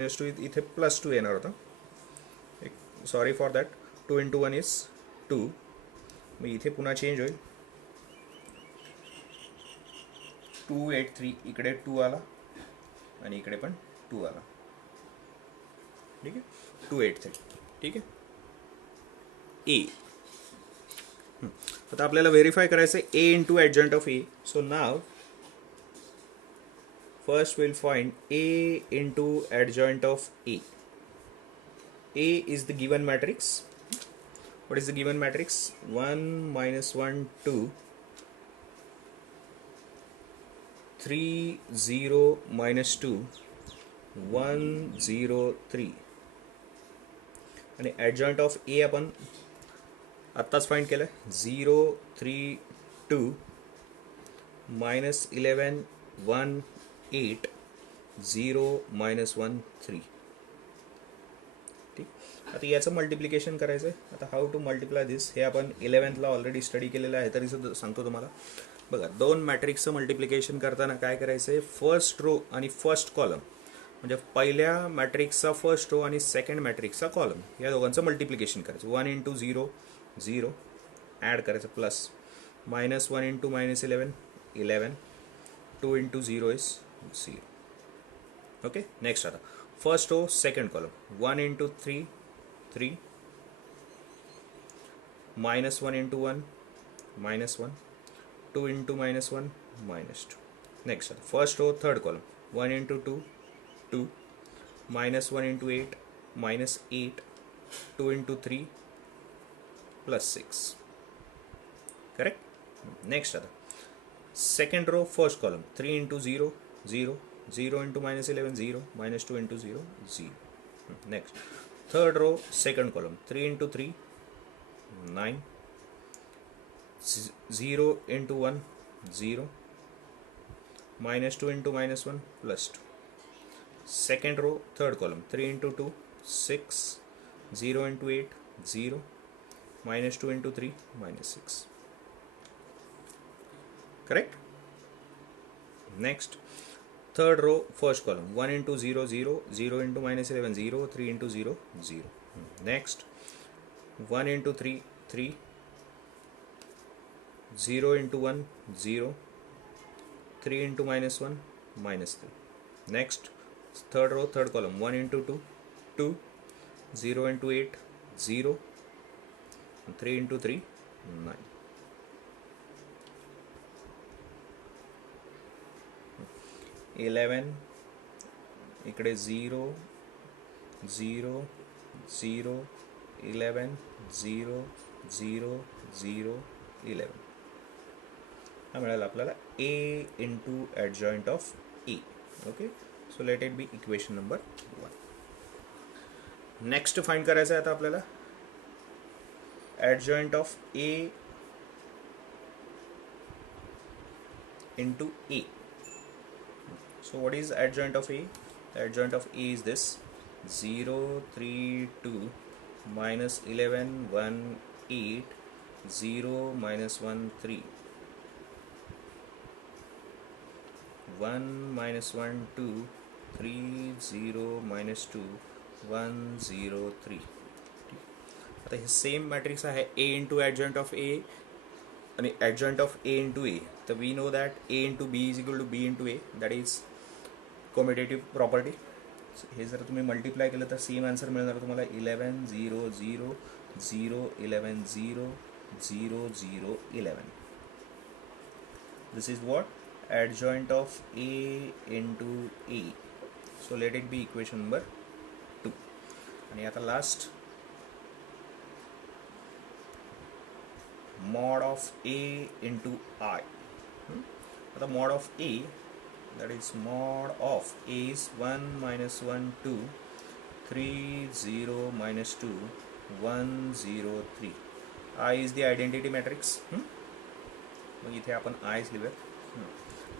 टू इथे +2 येणार होता. Sorry for that. 2 × 1 इज 2. मग इथे पुन्हा चेंज होईल. 283 इकडे 2 आला आणि इकडे पण 2 आला. ठीक आहे. 283. ठीक आहे. ए. आता आपल्याला व्हेरीफाय करायचं आहे A into adjoint of A. So now first we'll find A into adjoint of A. A is the given matrix. What is the given matrix? 1 minus 1 2 3 0 minus 2 1 0 3. आणि adjoint of A आपण आत्ताच फाइंड केलं. 0 3 2 minus 11 1 8 0 minus 1 3. ठीक. आता याचं मल्टिप्लिकेशन करायचं आहे. आता हाऊ टू मल्टिप्लाय दिस हे आपण 11th ला ऑलरेडी स्टडी केलेलं आहे, तरी सुद्धा सांगतो तुम्हाला. बघा, दोन मॅट्रिक्सचं मल्टिप्लिकेशन करताना काय करायचं आहे, फर्स्ट रो आणि फर्स्ट कॉलम, म्हणजे पहिल्या मॅट्रिक्सचा फर्स्ट रो आणि सेकंड मॅट्रिक्सचा कॉलम, या दोघांचं मल्टिप्लिकेशन करायचं. 1 × 0 0 ॲड करायचं प्लस -1 × -11 11 2 × 0 इज 0. ओके. नेक्स्ट आता फर्स्ट रो सेकंड कॉलम 1 × 3 3 -1 × 1 -1 2 × -1 -2. नेक्स्ट आता first row third column 1 × 2 2 -1 × 8 -8 2 × 3 +6. Correct. Next आता second row first column 3 × 0 0 0 × -11 0 -2 × 0 0. Next third row second column 3 × 3 9 0 × 1 0 -2 × -1 +2. Second row third column 3 × 2 6 0 × 8 0 -2 × 3 -6. Correct. Next third row first column 1 × 0 0 0 × -11 0 3 × 0 0. Next 1 × 3 3 0 × 1 0 3 × -1 -3. Next third row third column 1 × 2 2 0 × 8 0 3 × 3 9. इकडे 0 0 0 11 0 0 0 11 हा मिळाला आपल्याला A into adjoint of E. Okay. So let it be equation number 1. Next find करायचं आहे आता आपल्याला adjoint of A into A. So what is adjoint of A? The adjoint of A is this: 0 3 2 -11 1 8 0 -1 3 1 -1 2 3 0 -2 1 0 3. आता हे same matrix आहे A into adjoint of A आणि adjoint of A into A. तर we know that A into B is equal to B into A. That is commutative property. हे जर तुम्ही मल्टिप्लाय केलं तर सेम आन्सर मिळणार तुम्हाला 11 0 0 0 11 0 0 0 11. This is what adjoint of A into A. So let it be equation number 2. आणि आता last mod of A into I. आता mod of A, that is mod of A is 1 -1 2 3 0 -2 1 0 3. I is the identity matrix. मग इथे आपण I's लिहूया.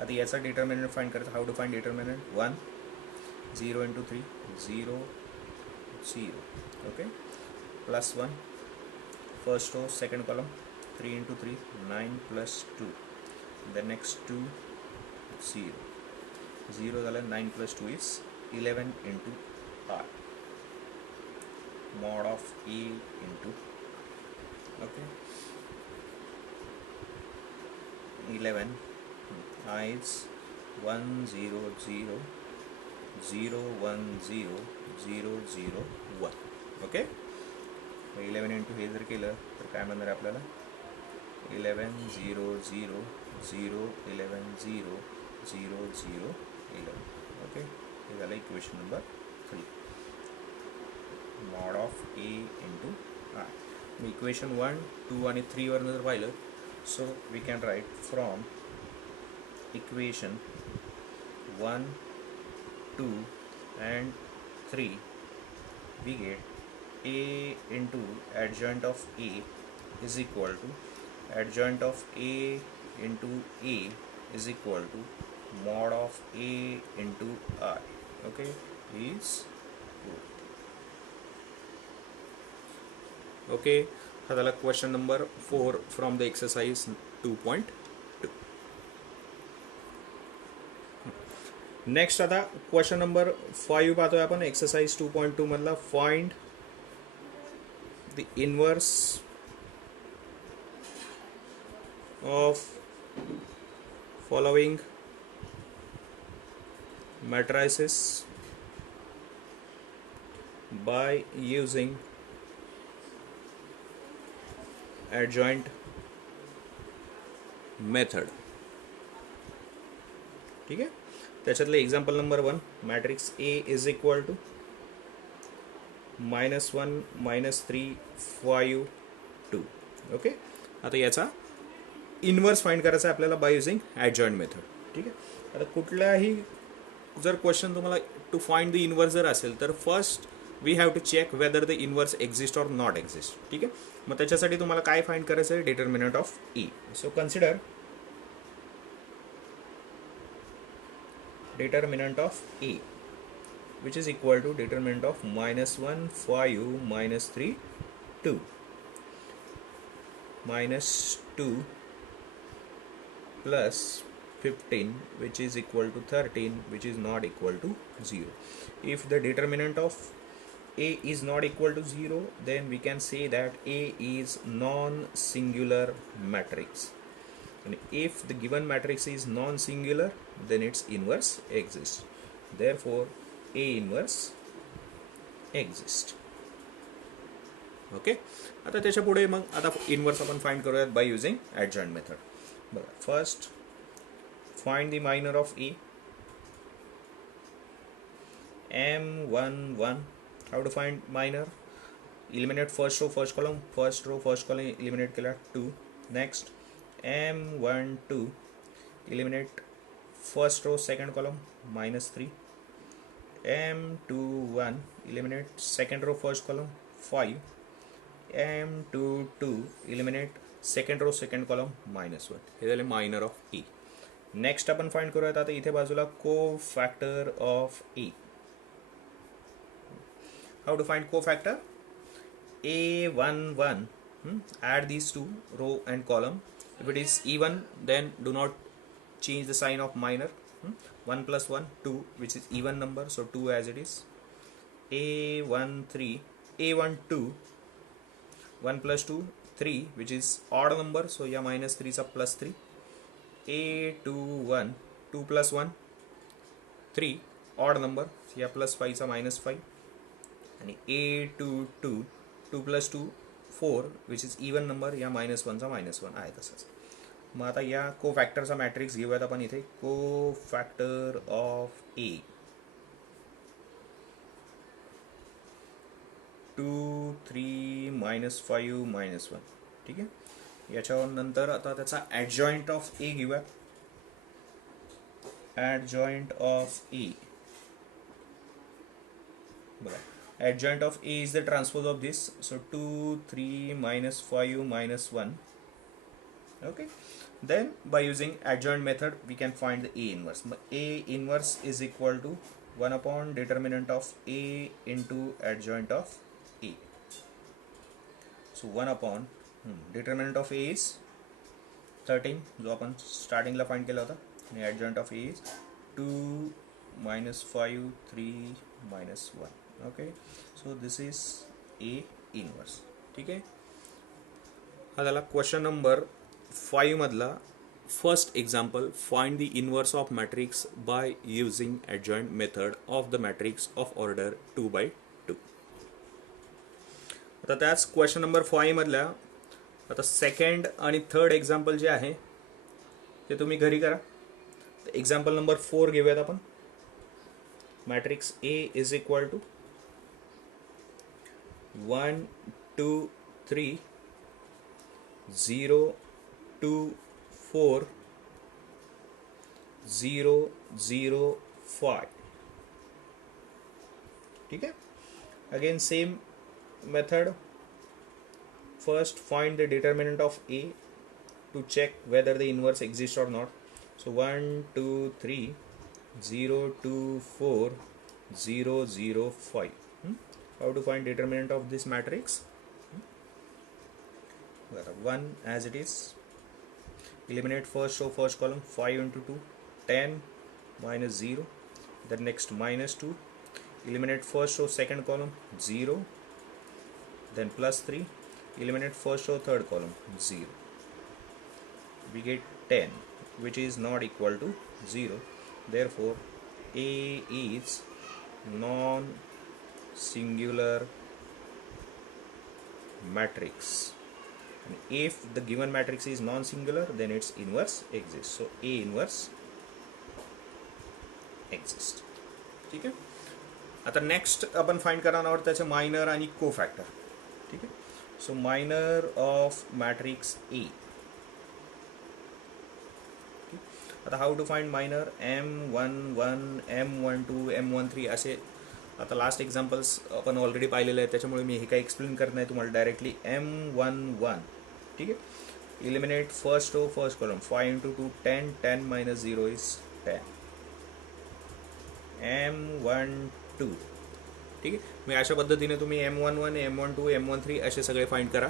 आता याचा determinant find करायचा. How to find determinant? 1 0 × 3 0 0. Okay. +1 first row second column 3 × 3 9 + 2. The next 2 0 0 झालं. 9 + 2 is 11 × mod of A into, okay, 11 is 1 0 0 0 1 0 0 0 1. ओके, 11 इंटू हे जर केलं तर काय म्हणणार आपल्याला 11 0 0 0 11 0 0 0 11. ओके, हे झालं equation number 3, mod of A into I. Equation 1 2 आणि 3 वरनं जर पाहिलं, so we can write from equation 1 2 and 3 we get a into adjoint of a is equal to adjoint of a into a is equal to mod of a into I. Okay, is good. Okay, हा झाला question number 4 from the exercise 2.2. Next आता question number 5 पाहतोय आपण exercise 2.2 मधला. Find the inverse of following matrices by using adjoint method. ठीक आहे, त्याच्यातलं example number 1, matrix A is equal to -1 -3 5 2. Okay, आता याचा इनवर्स फाइंड करायचा आहे आपल्याला बाय युझिंग ॲडजॉइंट मेथड. ठीक आहे, आता कुठल्याही जर क्वेश्चन तुम्हाला टू फाइंड द इनवर्स जर असेल तर first we have to check whether the inverse exist or not exist. ठीक आहे, मग त्याच्यासाठी तुम्हाला काय फाइंड करायचं आहे, determinant of E. So consider determinant of A which is equal to determinant of -1 5 -3 2 -2 plus 15 which is equal to 13 which is not equal to 0. If the determinant of A is not equal to 0, then we can say that A is non-singular matrix. And if the given matrix is non-singular, then its inverse exists. Therefore, A inverse exists. Okay, आता त्याच्या पुढे मग आता inverse आपण find करूयात by using adjoint method. बघा, first find the minor of A. M11. How to find minor? Eliminate first row first column eliminate केला 2. Next M12, eliminate first row second column -3. M21, eliminate second row first column 5. M22, eliminate second row second column -1. हे झाले minor of A. Next आपण find करूयात आता इथे बाजूला cofactor of A. How to find cofactor? A11, add these two, row and column. If it is even, then do not change the sign of minor. 1 plus 1 2, which is even number, so 2 as it is. A13, A12, 1 plus 2 3, which is odd number, so yeah, -3 is a +3. A21, 2 plus 1 3, odd number, so yeah, +5 is a -5. And A22, 2 plus 2 4, which is even number, या -1 चा -1 आहे तसंच. मग आता या को फॅक्टरचा मॅट्रिक्स घेऊयात आपण इथे. को फॅक्टर ऑफ ए 2 3 -5 -1. ठीक आहे, याच्यावर नंतर आता त्याचा ॲडजॉइंट ऑफ ए घेऊयात. ॲडजॉइंट ऑफ ए, बघा, adjoint of A is the transpose of this, so 2 3 -5 -1. Okay, then by using adjoint method we can find the A inverse. A inverse is equal to 1 upon determinant of A into adjoint of A. So 1 upon determinant of A is 13, जो आपण starting ला find केला होता, आणि adjoint of A is 2 -5 3 -1. Okay, so this is A inverse. ठीक आहे. हा झाला question number 5 मधला first example. Find the inverse of matrix by using adjoint method of the matrix of order 2x2. आता त्याच क्वेश्चन नंबर 5 मधल्या आता सेकंड आणि थर्ड एक्झाम्पल जे आहे ते तुम्ही घरी करा. एक्झाम्पल नंबर 4 घेऊयात आपण. Matrix A is equal to 1 2 3 0 2 4 0 0 5. ठीक है. Again same method. First find the determinant of A to check whether the inverse exists or not. So 1 2 3 0 2 4 0 0 5. How to find determinant of this matrix? 1 as it is. Eliminate first row, first column. 5 into 2 10 minus 0. Then next minus 2. Eliminate first row, second column 0. Then plus 3. Eliminate first row, third column 0. We get 10, which is not equal to 0. Therefore A is non-singular matrix. And if the given matrix is non-singular, then its inverse exists. So A inverse exists. ठीक आहे. आता नेक्स्ट आपण फाइंड करणार आहोत त्याचे मायनर आणि कोफॅक्टर. ठीक आहे. So minor of matrix A. आता how to find minor? M11, M12, M13 असे आता लास्ट एक्झाम्पल्स आपण ऑलरेडी पाहिलेले आहेत, त्याच्यामुळे मी हे काही एक्सप्लेन करत नाही तुम्हाला. Directly M11. ठीक आहे. Eliminate first row, first column. 5 into 2 10. 10 minus 0 is 10. M12. ठीक आहे. मग अशा पद्धतीने तुम्ही M11, M12, M13 असे सगळे फाइंड करा.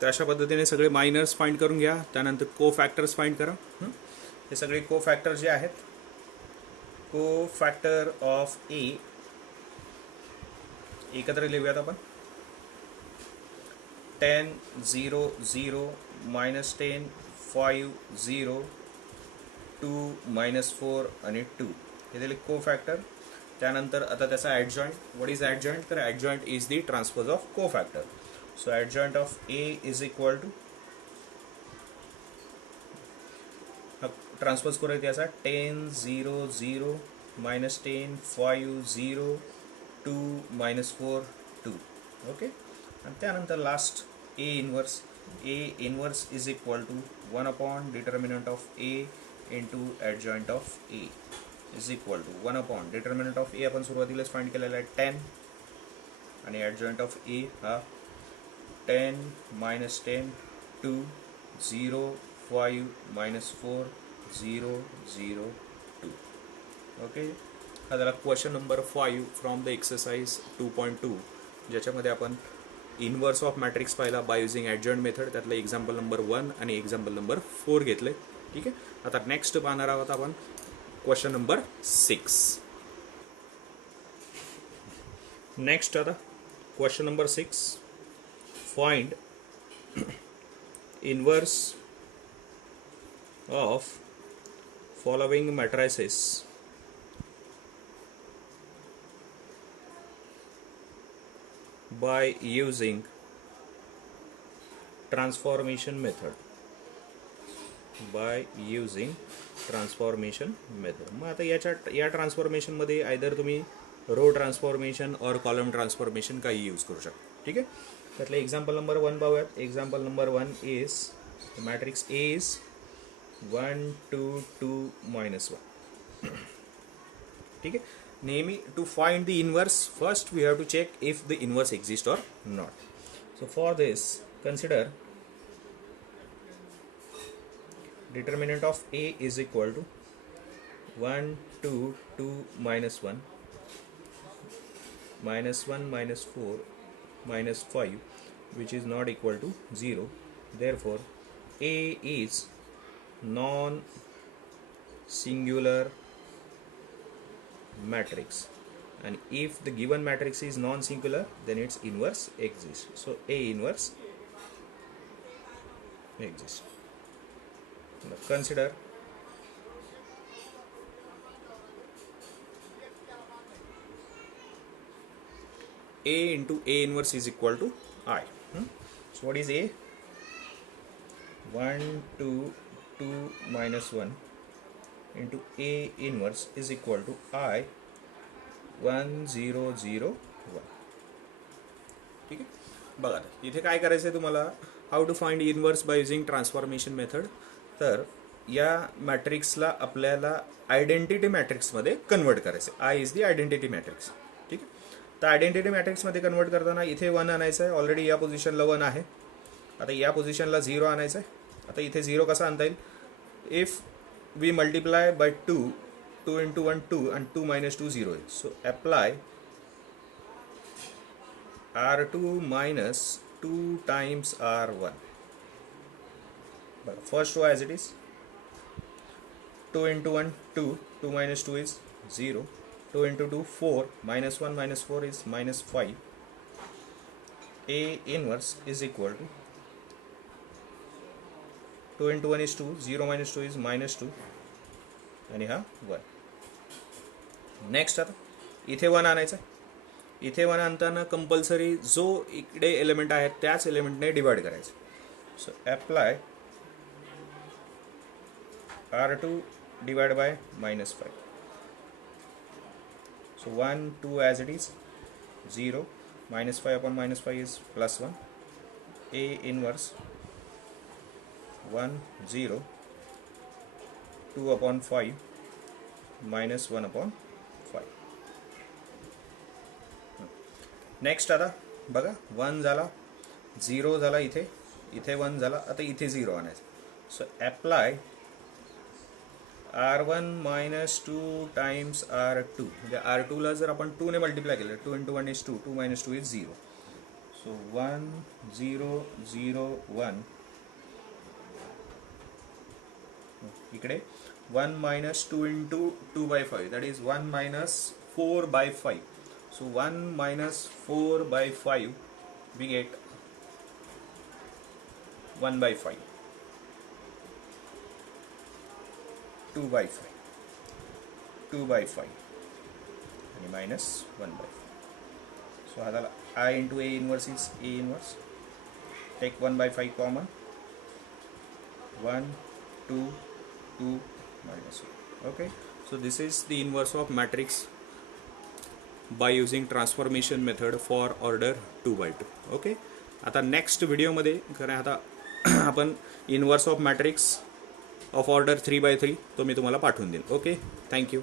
तर अशा पद्धतीने सगळे मायनर्स फाइंड करून घ्या. त्यानंतर को फॅक्टर्स फाइंड करा. हे सगळे को फॅक्टर जे आहेत, को फॅक्टर ऑफ ए एकत्र लिहूयात आपण. 10 0 0 -10 5 0 2 -4 आणि 2 हे दिले को फॅक्टर. त्यानंतर आता त्याचा ॲडजॉइंट. What is adjoint? तर adjoint is the transpose of cofactor. So adjoint of A is equal to transpose करूया त्याचा 10 0 0 -10 5 0 2 -4 2. ओके. आणि त्यानंतर last A inverse. A inverse is equal to 1 upon determinant of A into adjoint of A is equal to 1 upon determinant of A आपण सुरुवातीलाच फाइंड केलेला आहे 10 आणि adjoint of A हा 10 -10 2 0 5 -4 0 0 2. ओके. हा झाला question number 5 from the exercise 2.2 ज्याच्यामध्ये आपण इनवर्स ऑफ मॅट्रिक्स पाहिला बाय युझिंग ॲडजॉइंट मेथड. त्यातलं एक्झाम्पल नंबर 1 आणि एक्झाम्पल नंबर 4 घेतले. ठीक आहे. आता नेक्स्ट पाहणार आहोत आपण क्वेश्चन नंबर 6. नेक्स्ट आता question number 6. Find inverse of following matrices by using transformation method. By using transformation method. मग आता या ट्रान्सफॉर्मेशनमध्ये आयदर तुम्ही row transformation or column transformation काही यूज करू शकता. ठीक आहे. त्यातलं एक्झाम्पल नंबर 1 पाहूयात. Example number 1 is matrix A is 1 2 2 -1. ठीक आहे. नेहमी to find the inverse first we have to check if the inverse exist और not. So for this consider determinant of A is equal to 1 2 2 -1 -1 -4 -5 which is not equal to 0. Therefore A is non-singular matrix, and if the given matrix is non-singular, then its inverse exists. So A inverse exists. Now consider A into A inverse is equal to I. So what is A? 1, 2, 2 minus 1 into A inverse is equal to I 1 0 0 1. ठीक आहे. बघा इथे काय करायचं आहे तुम्हाला, how to find inverse by using transformation method. तर या मॅट्रिक्सला आपल्याला आयडेंटिटी मॅट्रिक्समध्ये कन्वर्ट करायचं आहे. I is the identity matrix. ठीक आहे. तर आयडेंटिटी मॅट्रिक्समध्ये कन्वर्ट करताना इथे 1 आणायचं आहे. ऑलरेडी या पोझिशनला 1 आहे. आता या पोझिशनला 0 आणायचं आहे. आता इथे 0 कसा आणता येईल? इफ वी मल्टिप्लाय बाय 2, 2 into 1 2 and 2 minus 2 0 is. So apply R2 minus 2 times R1. But first row as it is. 2 into 1 2, 2 minus 2 is 0. 2 into 2 4, minus 1 minus 4 is minus 5. A inverse is equal to 2 into 1 is 2, 0 minus 2 is minus 2, आणि हा 1. नेक्स्ट आता इथे 1 आणायचं आहे. इथे 1 आणताना कंपल्सरी जो इकडे एलिमेंट आहे त्याच एलिमेंटने डिवाइड करायचं. So apply R2 divide by -5. So 1 2 as it is, 0 -5 upon -5 is +1. A inverse 1 0 2 upon 5 minus 1 upon 5. नेक्स्ट आता बघा 1 झाला, 0 झाला, इथे 1 झाला. आता इथे 0 आणायचं. सो apply R1 minus 2 times R2. म्हणजे R2 ला जर आपण 2 ने मल्टिप्लाय केलं, 2 into 1 is 2, 2 minus 2 is 0. सो 1 0 0 1. इकडे 1 minus 2 into 2 by 5, that is 1 minus 4 by 5. So 1 minus 4 by 5, we get 1 by 5. 2 by 5. 2 by 5. And minus 1 by 5. So I into A inverse is A inverse. Take 1 by 5 common. 1, 2, 2, minus 1. Okay. So this is the inverse of matrix by using transformation method for order 2 by 2. Okay. आता नेक्स्ट व्हिडिओमध्ये कारण आता आपण inverse of matrix of order 3 by 3 तो मी तुम्हाला पाठवून देईन. Okay. Thank you.